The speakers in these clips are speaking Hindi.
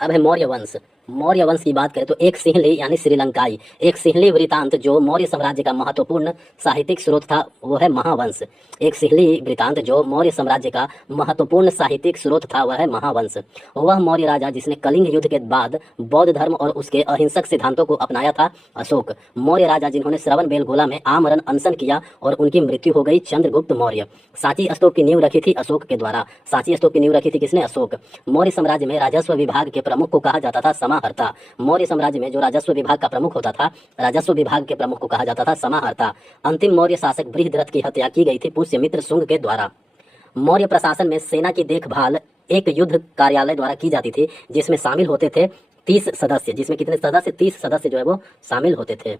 अब है मौर्य वंश। मौर्य वंश की बात करें तो एक सिंहली यानी श्रीलंकाई, एक सिंहली वृतांत जो मौर्य साम्राज्य का महत्वपूर्ण साहित्यिक स्रोत था वो है महावंश। एक सिंहली वृतांत जो मौर्य साम्राज्य का महत्वपूर्ण साहित्यिक स्रोत था वह है महावंश। वह मौर्य राजा जिसने कलिंग युद्ध के बाद बौद्ध धर्म और उसके अहिंसक सिद्धांतों को अपनाया था अशोक। मौर्य राजा जिन्होंने श्रवण बेलगोला में आमरण अनशन किया और उनकी मृत्यु हो गई चंद्रगुप्त मौर्य। सांची स्तूप की नींव रखी थी अशोक के द्वारा। सांची स्तूप की नींव रखी थी किसने? अशोक। मौर्य साम्राज्य में राजस्व विभाग के प्रमुख को कहा जाता था समाहर्ता। मौर्य साम्राज्य में जो राजस्व विभाग का प्रमुख होता था, राजस्व विभाग के प्रमुख को कहा जाता था समाहर्ता। अंतिम मौर्य शासक बृहद्रथ की हत्या की गई थी पुष्यमित्र शुंग के द्वारा। मौर्य प्रशासन में सेना की देखभाल एक युद्ध कार्यालय द्वारा की जाती थी जिसमें शामिल होते थे 30 सदस्य। जिसमें कितने सदस्य? 30 सदस्य जो है वो शामिल होते थे।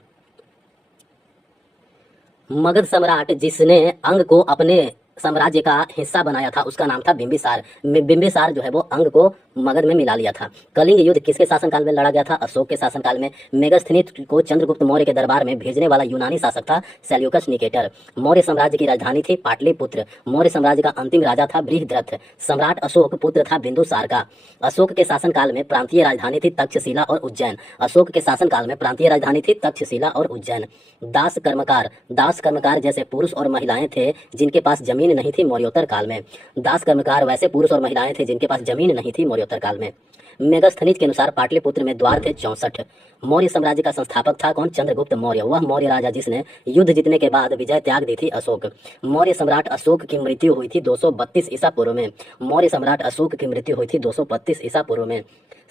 मगध सम्राट जिसने अंग को अपने साम्राज्य का हिस्सा बनाया था उसका नाम था बिंबिसार। बिंबिसार जो है वो अंग को मगध में मिला लिया था। कलिंग युद्ध किसके शासनकाल में लड़ा गया था? अशोक के शासनकाल में। मेगास्थनीज को चंद्रगुप्त मौर्य के दरबार में भेजने वाला यूनानी शासक था सेल्यूकस निकेटर। मौर्य साम्राज्य की राजधानी थी पाटलिपुत्र। मौर्य साम्राज्य का अंतिम राजा था बृहद्रथ। सम्राट अशोक पुत्र था बिंदुसार का। अशोक के शासनकाल में प्रांतीय राजधानी थी तक्षशिला और उज्जैन। अशोक के शासनकाल में प्रांतीय राजधानी थी तक्षशिला और उज्जैन। दास कर्मकार जैसे पुरुष और महिलाएं थे जिनके पास जमीन नहीं थी मौर्योत्तर काल में। दास कर्मकार वैसे पुरुष और महिलाएं थे जिनके पास जमीन नहीं थी मौर्योत्तर काल में। मेगास्थनीज के अनुसार पाटलिपुत्र में द्वार थे 64। मौर्य साम्राज्य का संस्थापक था कौन? चंद्रगुप्त मौर्य। वह मौर्य राजा जिसने युद्ध जीतने के बाद विजय त्याग दी थी अशोक। मौर्य सम्राट अशोक की मृत्यु हुई थी 232 ईसा पूर्व में। मौर्य सम्राट अशोक की मृत्यु हुई थी 232 ईसा पूर्व में।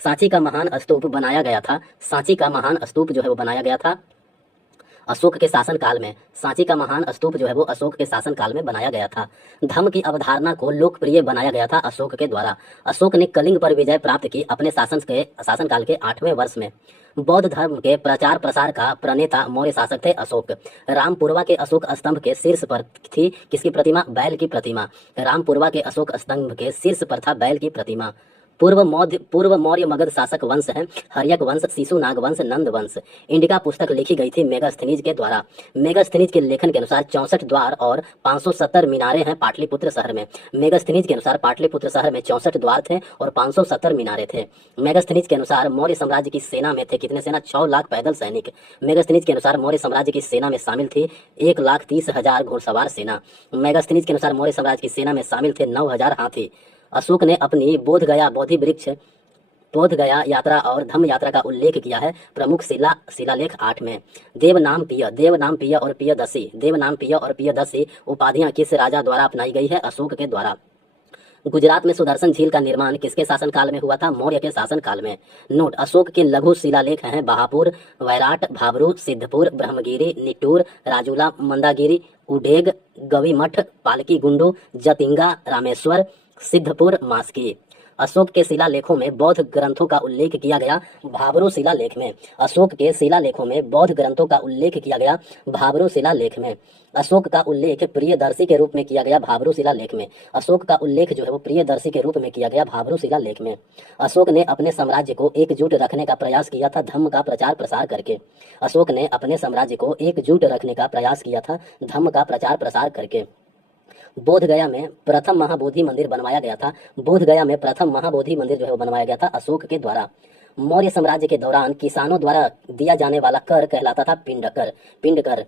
सांची का महान स्तूप बनाया गया था। सांची का महान स्तूप जो है वो बनाया गया था अशोक के शासनकाल में। सांची का महान स्तूप जो है वो अशोक के शासनकाल में बनाया गया था। धम्म की अवधारणा को लोकप्रिय बनाया गया था अशोक के द्वारा। अशोक ने कलिंग पर विजय प्राप्त की अपने शासनकाल के 8वें वर्ष में। बौद्ध धर्म के प्रचार प्रसार का प्रणेता मौर्य शासक थे अशोक। रामपुरवा के अशोक स्तंभ के शीर्ष पर थी किसकी प्रतिमा? बैल की प्रतिमा। रामपुरवा के अशोक स्तंभ के शीर्ष पर था बैल की प्रतिमा। पूर्व मौर्य मगध शासक वंश हैं हर्यक वंश, शिशुनाग वंश, नंद वंश। इंडिका पुस्तक लिखी गई थी मेगास्थनीज के द्वारा। मेगास्थनीज के लेखन के अनुसार 64 द्वार और 570 मीनारे हैं पाटलिपुत्र शहर में। मेगास्थनीज के अनुसार पाटलिपुत्र शहर में 64 द्वार थे और 570 मीनारे थे। मेगास्थनीज के अनुसार मौर्य साम्राज्य की सेना में थे कितने सेना? 6 लाख पैदल सैनिक। मेगास्थनीज के अनुसार मौर्य साम्राज्य की सेना में शामिल थी 1,30,000 घुड़सवार सेना। मेगास्थनीज के अनुसार मौर्य साम्राज्य की सेना में शामिल थे 9,000 हाथी। अशोक ने अपनी बोध गया यात्रा और धम्म यात्रा का उल्लेख किया है प्रमुख शिलालेख 8 में। देवनाम पिय और पियदसी उपाधियां किस राजा द्वारा अपनाई गई है? अशोक के द्वारा। गुजरात में सुदर्शन झील का निर्माण किसके शासनकाल में हुआ था? मौर्य के शासनकाल में। नोट: अशोक के लघु शिलालेख हैं बहापुर, वैराट, भाबरू, सिद्धपुर, ब्रह्मगिरी, निटूर, राजूला, मंदागिरी, उडेग, गवीमठ, पालकी गुंडू, जतिंगा, रामेश्वर, सिद्धपुर, मास्की। अशोक के शिलालेखों में बौद्ध ग्रंथों का उल्लेख किया गया भाबरू शिलालेख में। अशोक के शिलालेखों में बौद्ध ग्रंथों का उल्लेख किया गया भाबरू शिलालेख में। अशोक का उल्लेख प्रियदर्शी के रूप में किया गया भाबरू शिलालेख में। अशोक का उल्लेख जो है वो प्रियदर्शी के रूप में किया गया भाबरू शिलालेख में। अशोक ने अपने साम्राज्य को एकजुट रखने का प्रयास किया था धम्म का प्रचार प्रसार करके। अशोक ने अपने साम्राज्य को एकजुट रखने का प्रयास किया था धम्म का प्रचार प्रसार करके। बोध गया में प्रथम महाबोधि मंदिर बनवाया गया था। बोध गया में प्रथम महाबोधि मंदिर जो है वो बनवाया गया था अशोक के द्वारा। मौर्य साम्राज्य के दौरान किसानों द्वारा दिया जाने वाला कर कहलाता था पिंड कर।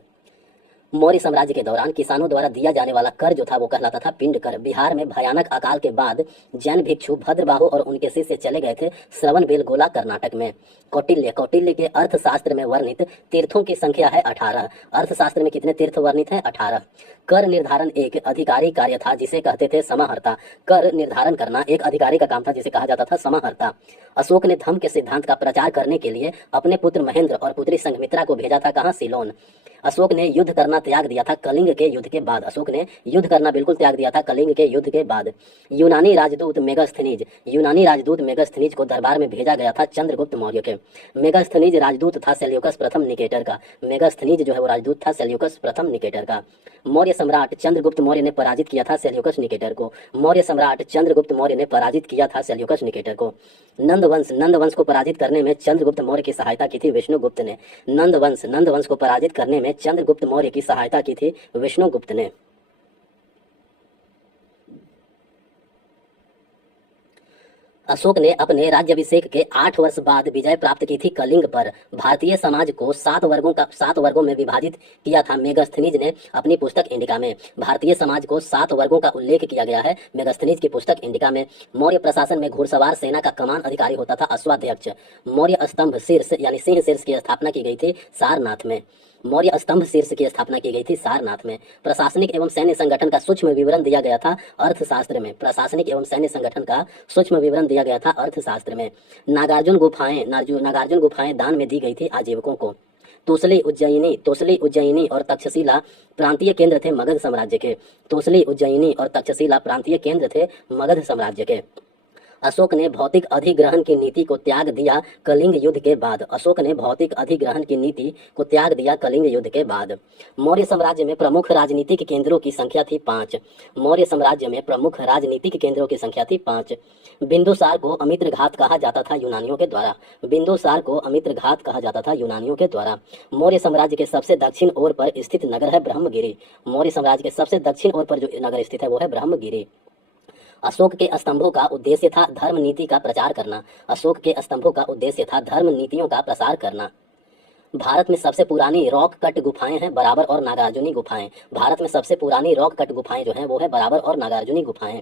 मौर्य साम्राज्य के दौरान किसानों द्वारा दिया जाने वाला कर जो था वो कहलाता था पिंड कर। बिहार में भयानक अकाल के बाद जैन भिक्षु भद्रबाहु और उनके शिष्य चले गए थे श्रवण बेलगोला कर्नाटक में। कौटिल्य के अर्थशास्त्र में वर्णित तीर्थों की संख्या है 18। अर्थशास्त्र में कितने तीर्थ वर्णित हैं? 18। कर निर्धारण एक अधिकारी कार्य था जिसे कहते थे समाहर्ता। कर निर्धारण करना एक अधिकारी का काम था जिसे कहा जाता था समाहर्ता। अशोक ने धम्म के सिद्धांत का प्रचार करने के लिए अपने पुत्र महेंद्र और पुत्री संघमित्रा को भेजा था कहाँ? सिलोन। अशोक ने युद्ध करना त्याग दिया था कलिंग के युद्ध के बाद। अशोक ने युद्ध करना बिल्कुल त्याग दिया था कलिंग के युद्ध के बाद। यूनानी राजदूत मेगास्थनीज को दरबार में भेजा गया था चंद्रगुप्त मौर्य के। मेगास्थनीज राजदूत था सेल्यूकस प्रथम निकेटर का। मेगास्थनीज जो है वो राजदूत था सेल्यूकस प्रथम निकेटर का। मौर्य सम्राट चंद्रगुप्त मौर्य ने पराजित किया था सेल्यूकस निकेटर को। मौर्य सम्राट चंद्रगुप्त मौर्य ने पराजित किया था सेल्यूकस निकेटर को। नंद वंश को पराजित करने में चंद्रगुप्त मौर्य की सहायता की थी विष्णुगुप्त ने। नंद वंश को पराजित करने में चंद्रगुप्त मौर्य की सहायता की थी विष्णुगुप्त ने। अशोक ने अपने राज्याभिषेक के 8 वर्ष बाद विजय प्राप्त की थी कलिंग पर। भारतीय समाज को 7 वर्गों में विभाजित किया था मेगास्थनीज ने अपनी पुस्तक इंडिका में। भारतीय समाज को 7 वर्गों का उल्लेख किया गया है मेगास्थनीज की पुस्तक इंडिका में। मौर्य प्रशासन में घुड़सवार सेना का कमान अधिकारी होता था अश्वाध्यक्ष। मौर्य स्तंभ शीर्ष यानी सिंह शीर्ष की स्थापना की गई थी सारनाथ में। मौर्य स्तंभ शीर्ष की स्थापना की गई थी सारनाथ में। प्रशासनिक एवं सैन्य संगठन का सूक्ष्म विवरण दिया गया था अर्थशास्त्र में। प्रशासनिक एवं सैन्य संगठन का सूक्ष्म विवरण दिया गया था अर्थशास्त्र में। नागार्जुन गुफाएं दान में दी गई थी आजीविकों को। तोसली उज्जैनी और तक्षशिला प्रांतीय केंद्र थे मगध साम्राज्य के। तोसली उज्जैनी और तक्षशिला प्रांतीय केंद्र थे मगध साम्राज्य के। अशोक ने भौतिक अधिग्रहण की नीति को त्याग दिया कलिंग युद्ध के बाद। अशोक ने भौतिक अधिग्रहण की नीति को त्याग दिया कलिंग युद्ध के बाद। मौर्य साम्राज्य में प्रमुख राजनीतिक केंद्रों की संख्या थी 5। मौर्य साम्राज्य में प्रमुख राजनीतिक केंद्रों की संख्या थी 5। बिंदुसार को अमित्रघात कहा जाता था यूनानियों के द्वारा। बिंदुसार को अमित्रघात कहा जाता था यूनानियों के द्वारा। मौर्य साम्राज्य के सबसे दक्षिण ओर पर स्थित नगर है ब्रह्मगिरी। मौर्य साम्राज्य के सबसे दक्षिण ओर पर जो नगर स्थित है वो है ब्रह्मगिरी। अशोक के स्तंभों का उद्देश्य था धर्म नीति का प्रचार करना। अशोक के स्तंभों का उद्देश्य था धर्म नीतियों का प्रसार करना। भारत में सबसे पुरानी रॉक कट गुफाएं हैं बराबर और नागार्जुनी गुफाएं। भारत में सबसे पुरानी रॉक कट गुफाएं जो हैं वो है बराबर और नागार्जुनी गुफाएं।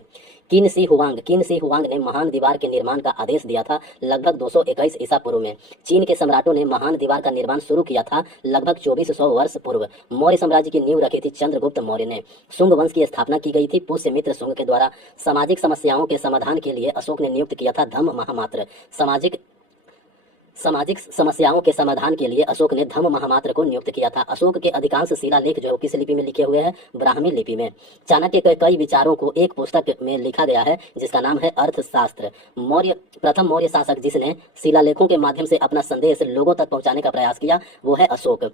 किन शी हुआंग ने महान दीवार के निर्माण का आदेश दिया था लगभग 221 ईसा पूर्व में। चीन के सम्राटों ने महान दीवार का निर्माण शुरू किया था लगभग 2400 वर्ष पूर्व। मौर्य साम्राज्य की नींव रखी थी चंद्रगुप्त मौर्य ने। शुंग वंश की स्थापना की गई थी पुष्यमित्र शुंग के द्वारा। सामाजिक समस्याओं के समाधान के लिए अशोक ने नियुक्त किया था धम्म महामात्र। सामाजिक समस्याओं के समाधान के लिए अशोक ने धम्म महामात्र को नियुक्त किया था। अशोक के अधिकांश शिलालेख जो है किस लिपि में लिखे हुए हैं? ब्राह्मी लिपि में। चाणक्य के कई विचारों को एक पुस्तक में लिखा गया है जिसका नाम है अर्थशास्त्र। प्रथम मौर्य शासक जिसने शिलालेखों के माध्यम से अपना संदेश लोगों तक पहुंचाने का प्रयास किया वो है अशोक।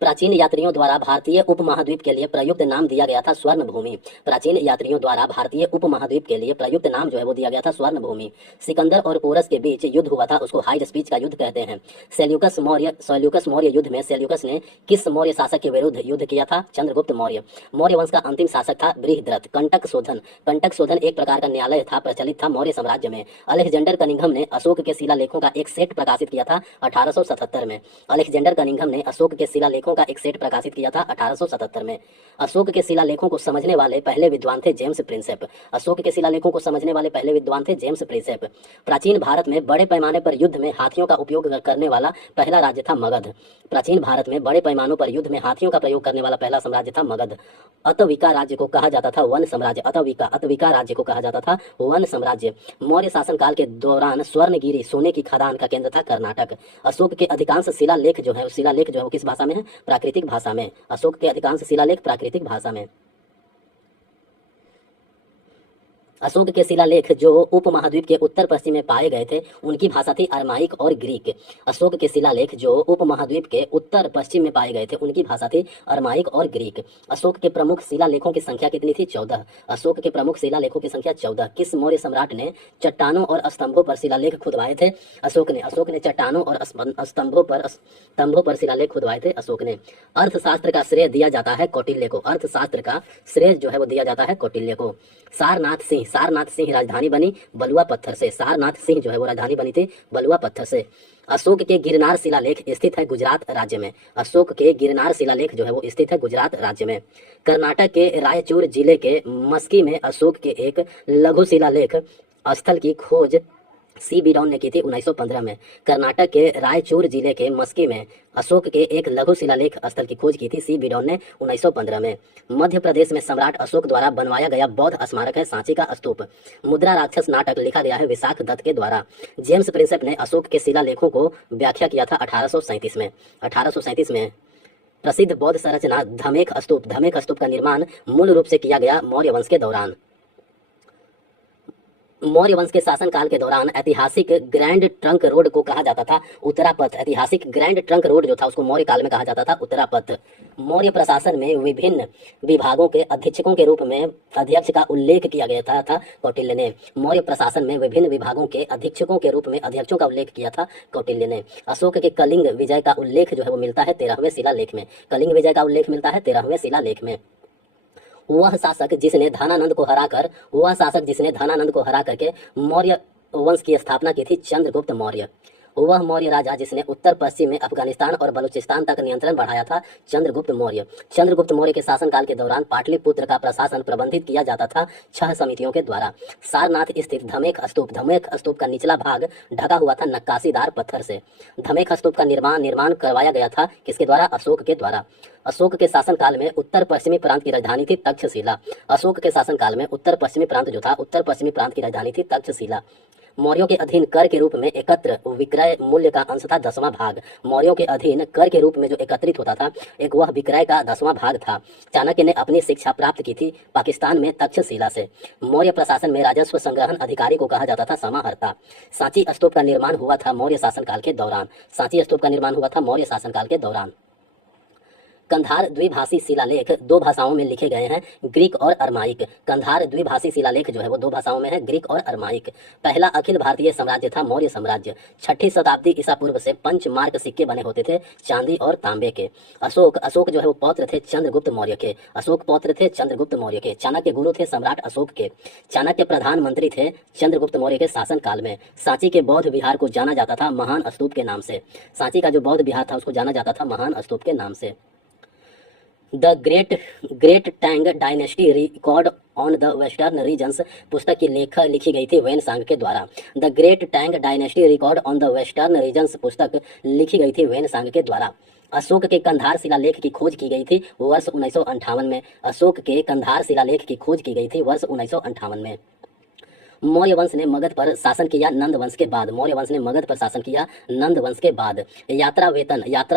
प्राचीन यात्रियों द्वारा भारतीय उपमहाद्वीप के लिए प्रयुक्त नाम दिया गया था स्वर्ण भूमि। प्राचीन यात्रियों द्वारा भारतीय उपमहाद्वीप के लिए प्रयुक्त नाम जो है वो दिया गया था स्वर्ण भूमि। सिकंदर और पोरस के बीच युद्ध हुआ था उसको हाइड स्पीच का युद्ध कहते हैं। सेल्यूकस मौर्य युद्ध में सेल्यूकस ने किस मौर्य शासक के विरुद्ध युद्ध किया था? चंद्रगुप्त मौर्य। मौर्य वंश का अंतिम शासक था बृहद्रथ। कंटक शोधन एक प्रकार का न्यायालय था प्रचलित था मौर्य साम्राज्य में। अलेक्जेंडर कनिंघम ने अशोक के शिलालेखों का एक सेट प्रकाशित किया था 1877 में। अलेक्जेंडर कनिंघम ने अशोक के शिलालेखों का एक सेट प्रकाशित किया था 1877 में। अशोक के शिलालेखों को समझने वाले पहले विद्वान थे जेम्स प्रिंसेप। अशोक के शिलालेखों को समझने वाले पहले विद्वान थे जेम्स प्रिंसेप। प्राचीन भारत में बड़े पैमाने पर युद्ध में हाथियों का उपयोग करने वाला पहला राज्य था मगध। प्राचीन भारत में बड़े पैमानों पर युद्ध में हाथियों का प्रयोग करने वाला पहला साम्राज्य था मगध। अतविका राज्य को कहा जाता था वन साम्राज्य। अतविका राज्य को कहा जाता था वन साम्राज्य। मौर्य शासनकाल के दौरान स्वर्णगिरी सोने की खदान का केंद्र था कर्नाटक। अशोक के अधिकांश शिलालेख जो है वो किस भाषा में है? प्राकृतिक भाषा में। अशोक के अधिकांश शिलालेख प्राकृतिक भाषा में। अशोक के शिलालेख जो उपमहाद्वीप के उत्तर पश्चिम में पाए गए थे उनकी भाषा थी अरमाइक और ग्रीक। अशोक के शिलालेख जो उपमहाद्वीप के उत्तर पश्चिम में पाए गए थे उनकी भाषा थी अरमाइक और ग्रीक। अशोक के प्रमुख शिलालेखों की संख्या कितनी थी? 14। अशोक के प्रमुख शिलालेखों की संख्या 14। किस मौर्य सम्राट ने चट्टानों और स्तंभों पर शिलालेख खुदवाए थे? अशोक ने चट्टानों और स्तंभों पर शिलालेख खुदवाए थे अशोक ने। अर्थशास्त्र का श्रेय दिया जाता है कौटिल्य को। अर्थशास्त्र का श्रेय जो है वो दिया जाता है कौटिल्य को। सारनाथ सिंह राजधानी बनी बलुआ पत्थर से। सारनाथ सिंह जो है वो राजधानी बनी थी बलुआ पत्थर से। अशोक के गिरनार शिलालेख स्थित है गुजरात राज्य में। अशोक के गिरनार शिलालेख जो है वो स्थित है गुजरात राज्य में। कर्नाटक के रायचूर जिले के मस्की में अशोक के एक लघु शिलालेख स्थल की खोज सी बीडॉन ने की थी 1915 में। कर्नाटक के रायचूर जिले के मस्की में अशोक के एक लघु शिलालेख स्थल की खोज की थी सी बीडॉन ने 1915 में। मध्य प्रदेश में सम्राट अशोक द्वारा बनवाया गया बौद्ध स्मारक है सांची का स्तूप। मुद्रा राक्षस नाटक लिखा गया है विशाख दत्त के द्वारा। जेम्स प्रिंसेप ने अशोक के शिलालेखों को व्याख्या किया था 1837 में। 1837 में प्रसिद्ध बौद्ध संरचना धमेक स्तूप का निर्माण मूल रूप से किया गया मौर्य वंश के दौरान। मौर्य वंश के शासनकाल के दौरान ऐतिहासिक ग्रैंड ट्रंक रोड को कहा जाता था उत्तरापथ। ऐतिहासिक ग्रैंड ट्रंक रोड जो था उसको मौर्य काल में कहा जाता था उत्तरापथ। मौर्य प्रशासन में विभिन्न विभागों के अधीक्षकों के रूप में अध्यक्ष का उल्लेख किया गया था कौटिल्य ने। मौर्य प्रशासन में विभिन्न विभागों के अधीक्षकों के रूप में अध्यक्षों का उल्लेख किया था कौटिल्य ने। अशोक के कलिंग विजय का उल्लेख जो है वो मिलता है 13वें शिलालेख में। कलिंग विजय का उल्लेख मिलता है 13वें शिलालेख में। वह शासक जिसने धनानंद को हराकर वह शासक जिसने धनानंद को हरा करके मौर्य वंश की स्थापना की थी, चंद्रगुप्त मौर्य। वह मौर्य राजा जिसने उत्तर पश्चिम में अफगानिस्तान और बलूचिस्तान तक नियंत्रण बढ़ाया था, चंद्रगुप्त मौर्य। चंद्रगुप्त मौर्य के शासनकाल के दौरान पाटलिपुत्र का प्रशासन प्रबंधित किया जाता था 6 समितियों के द्वारा। सारनाथ स्थित धमेख स्तूप का निचला भाग ढका हुआ था नक्काशीदार पत्थर से। धमेख स्तूप का निर्माण करवाया गया था किसके द्वारा? अशोक के द्वारा। अशोक के शासनकाल में उत्तर पश्चिमी प्रांत की राजधानी थी तक्षशिला। अशोक के शासनकाल में उत्तर पश्चिमी प्रांत जो था, उत्तर पश्चिमी प्रांत की राजधानी थी तक्षशिला। मौर्यों के अधीन कर के रूप में एकत्र विक्रय मूल्य का अंश था 10वां भाग। मौर्यों के अधीन कर के रूप में जो एकत्रित होता था, एक वह विक्रय का 10वां भाग था। चाणक्य ने अपनी शिक्षा प्राप्त की थी पाकिस्तान में तक्षशिला से। मौर्य प्रशासन में राजस्व संग्रहण अधिकारी को कहा जाता था समाहर्ता। सांची स्तूप का निर्माण हुआ था मौर्य शासनकाल के दौरान। सांची स्तूप का निर्माण हुआ था मौर्य शासनकाल के दौरान। कंधार द्विभाषी शिलालेख 2 भाषाओं में लिखे गए हैं, ग्रीक और अरमाइक। कंधार द्विभाषी शिलालेख जो है वो 2 भाषाओं में है, ग्रीक और अरमाइक। पहला अखिल भारतीय साम्राज्य था मौर्य साम्राज्य। 6ठी शताब्दी ईसा पूर्व से पंचमार्क सिक्के बने होते थे चांदी और तांबे के। अशोक जो है वो पौत्र थे चंद्रगुप्त मौर्य के। अशोक पौत्र थे चंद्रगुप्त मौर्य के। चाणक्य गुरु थे सम्राट अशोक के। चाणक्य प्रधानमंत्री थे चंद्रगुप्त मौर्य के शासन काल में। सांची के बौद्ध विहार को जाना जाता था महान स्तूप के नाम से। सांची का जो बौद्ध विहार था उसको जाना जाता था महान स्तूप के नाम से। The great Tang dynasty record on the western regions पुस्तक की लिखी गई थी वेन सांग के द्वारा। The great Tang dynasty record on the western regions पुस्तक लिखी गई थी वेन सांग के द्वारा। अशोक के कंधार शिलालेख की खोज की गई थी वर्ष 1958 में। अशोक के कंधार शिलालेख की खोज की गई थी वर्ष 1958 में। मौर्य वंश ने मगध पर शासन किया नंद वंश के बाद। मौर्य वंश ने मगध पर शासन किया नंद वंश के बाद। यात्रा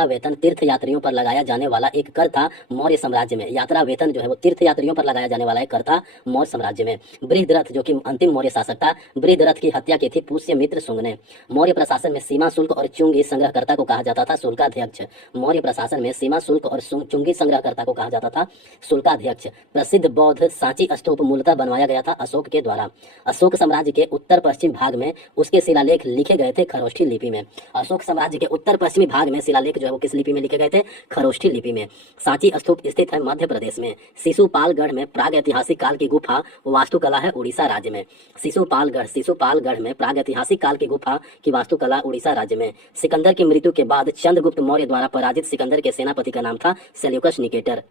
वेतन तीर्थ यात्रियों पर लगाया जाने वाला एक कर था मौर्य साम्राज्य में। यात्रा वेतन जो है वो तीर्थ यात्रियों पर लगाया जाने वाला एक कर था मौर्य साम्राज्य में। बृहद्रथ जो कि अंतिम मौर्य शासक था, बृहद्रथ की हत्या की थी पुष्यमित्र शुंग ने। मौर्य प्रशासन में सीमा शुल्क और चुंगी संग्रहकर्ता को कहा जाता था शुल्काध्यक्ष। मौर्य प्रशासन में सीमा शुल्क और चुंगी संग्रहकर्ता को कहा जाता था शुल्काध्यक्ष। प्रसिद्ध बौद्ध सांची स्तूप मूलतः बनवाया गया था अशोक के द्वारा। अशोक साम्राज्य के उत्तर पश्चिम भाग में उसके शिलालेख लिखे गए थे खरोष्ठी लिपि में। अशोक साम्राज्य के उत्तर पश्चिमी भाग में शिलालेख जो है वो किस लिपि में लिखे गए थे? खरोष्ठी लिपि में। सांची स्तूप स्थित है मध्य प्रदेश में। शिशुपालगढ़ में प्राग ऐतिहासिक काल की गुफा वास्तुकला है उड़ीसा राज्य में। शिशुपालगढ़ में प्राग ऐतिहासिक काल की गुफा की वास्तुकला उड़ीसा राज्य में। सिकंदर की मृत्यु के बाद चंद्रगुप्त मौर्य द्वारा पराजित सिकंदर के सेनापति का नाम था सेल्यूकस निकेटर।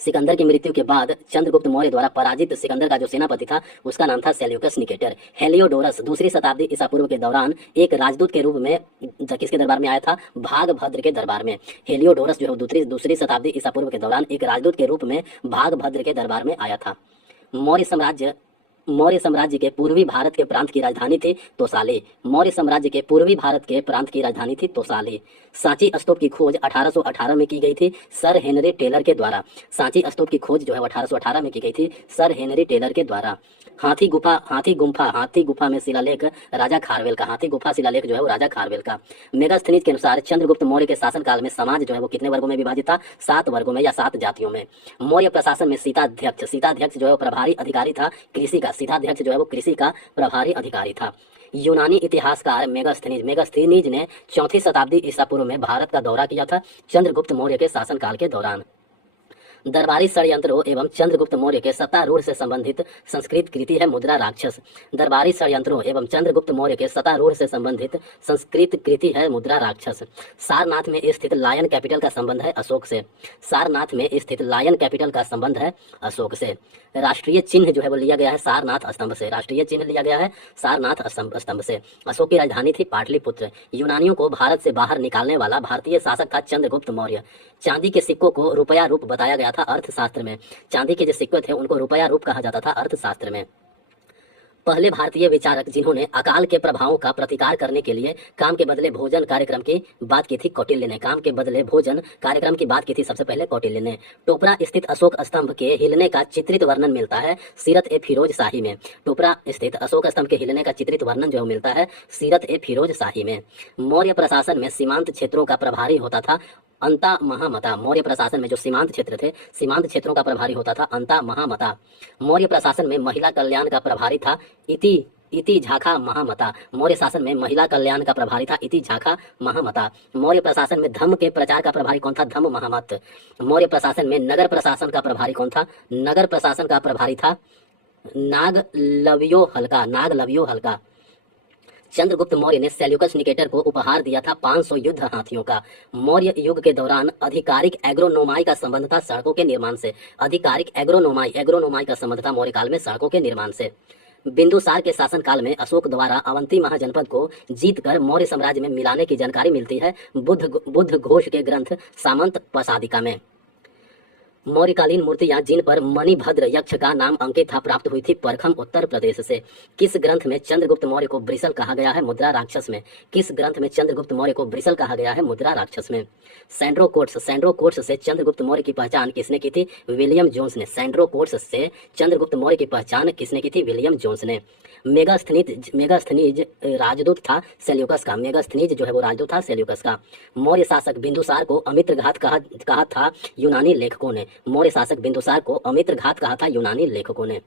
सिकंदर की मृत्यु के बाद चंद्रगुप्त मौर्य द्वारा पराजित सिकंदर का जो सेनापति था उसका नाम था सेल्यूकस निकेटर। हेलियोडोरस 2री शताब्दी ईसा पूर्व के दौरान एक राजदूत के रूप में किसके दरबार में आया था? भागभद्र के दरबार में। हेलियोडोरस जो है दूसरी शताब्दी ईसा पूर्व के दौरान एक राजदूत के रूप में भागभद्र के दरबार में आया था। मौर्य साम्राज्य के पूर्वी भारत के प्रांत की राजधानी थी तोसाली। मौर्य साम्राज्य के पूर्वी भारत के प्रांत की राजधानी थी तोसाली। सांची स्तूप की खोज 1818 में की गई थी सर हेनरी टेलर के द्वारा। सांची स्तूप की खोज जो है 1818 में की गई थी सर हेनरी टेलर के द्वारा। हाथी गुफा में शिलालेख राजा खारवेल का। हाथी गुफा शिलालेख जो है वो राजा खारवेल का। मेगास्थनीज के अनुसार चंद्रगुप्त मौर्य के शासनकाल में समाज जो है वो कितने वर्गों में विभाजित था? 7 वर्गों में या 7 जातियों में। मौर्य प्रशासन में सीताध्यक्ष जो है वो प्रभारी अधिकारी था कृषि का। सीताध्यक्ष जो है वो कृषि का प्रभारी अधिकारी था। यूनानी इतिहासकार मेगास्थनीज ने 4ठी शताब्दी ईसा पूर्व में भारत का दौरा किया था चंद्रगुप्त मौर्य के शासनकाल के दौरान। दरबारी षड्यंत्रों एवं चंद्रगुप्त मौर्य के सत्तारूढ़ से संबंधित संस्कृत कृति है मुद्रा राक्षस। दरबारी षड्यंत्रों एवं चंद्रगुप्त मौर्य के सत्तारूढ़ से संबंधित संस्कृत कृति है मुद्रा राक्षस। सारनाथ में स्थित लायन कैपिटल का संबंध है अशोक से। सारनाथ में स्थित लायन कैपिटल का संबंध है अशोक से। राष्ट्रीय चिन्ह जो है वो लिया गया है सारनाथ स्तंभ से। राष्ट्रीय चिन्ह लिया गया है सारनाथ स्तंभ से। अशोक की राजधानी थी पाटलिपुत्र। यूनानियों को भारत से बाहर निकालने वाला भारतीय शासक था चंद्रगुप्त मौर्य। चांदी के सिक्कों को रुपया रूप बताया गया था अर्थशास्त्र में। चांदी के जो सिक्के थे उनको रुपया रूप कहा जाता था अर्थशास्त्र में। पहले भारतीय विचारक जिन्होंने अकाल के प्रभावों का प्रतिकार करने के लिए काम के बदले भोजन कार्यक्रम की बात की थी कौटिल्य ने। काम के बदले भोजन कार्यक्रम की बात की थी सबसे पहले कौटिल्य ने। टोपरा स्थित अशोक स्तंभ के हिलने का चित्रित वर्णन मिलता है सीरत ए फिरोज शाही में। टोपरा स्थित अशोक स्तंभ के हिलने का चित्रित वर्णन जो मिलता है सीरत ए फिरोज शाही में। मौर्य प्रशासन में सीमांत क्षेत्रों का प्रभारी होता था अंता महामता। मौर्य प्रशासन में जो सीमांत क्षेत्र थे सीमांत क्षेत्रों का प्रभारी होता था अंता महामता। मौर्य प्रशासन में महिला कल्याण का प्रभारी था इति इति झाखा महामता। मौर्य शासन में महिला कल्याण का प्रभारी था इति झाखा महामता। मौर्य प्रशासन में धम्म के प्रचार का प्रभारी कौन था? धम्म महामत। मौर्य प्रशासन में नगर प्रशासन का प्रभारी कौन था? नगर प्रशासन का प्रभारी था नागलवियो हल्का। नागलवियो हल्का। चंद्रगुप्त मौर्य ने सेल्यूकस निकेटर को उपहार दिया था 500 युद्ध हाथियों का। मौर्य युग के दौरान आधिकारिक एग्रोनोमाई का संबंध था सड़कों के निर्माण से। आधिकारिक एग्रोनोमाई का संबंध था मौर्य काल में सड़कों के निर्माण से। बिंदुसार के शासनकाल में अशोक द्वारा अवंती महाजनपद को जीतकर मौर्य साम्राज्य में मिलाने की जानकारी मिलती है बुद्ध घोष के ग्रंथ सामंत पसादिका में। मौर्यकालीन मूर्तियां जिन पर मणिभद्र यक्ष का नाम अंकित था प्राप्त हुई थी परखम उत्तर प्रदेश से। किस ग्रंथ में चंद्रगुप्त मौर्य को ब्रिसल कहा गया है? मुद्रा राक्षस में। किस ग्रंथ में चंद्रगुप्त मौर्य को ब्रिसल कहा गया है? मुद्रा राक्षस में। सैंड्रो कोट्स से चंद्रगुप्त मौर्य की पहचान किसने की थी? विलियम जोन्स ने। सैंड्रो कोट्स से चंद्रगुप्त मौर्य की पहचान किसने की थी? विलियम जोन्स ने। मेगास्थनीज राजदूत था सेल्यूकस का। मेगास्थनीज जो है वो राजदूत था सेल्यूकस का। मौर्य शासक बिंदुसार को अमित्रघात कहा था यूनानी लेखकों ने। मौर्य शासक बिंदुसार को अमित्रघात कहा था यूनानी लेखकों ने।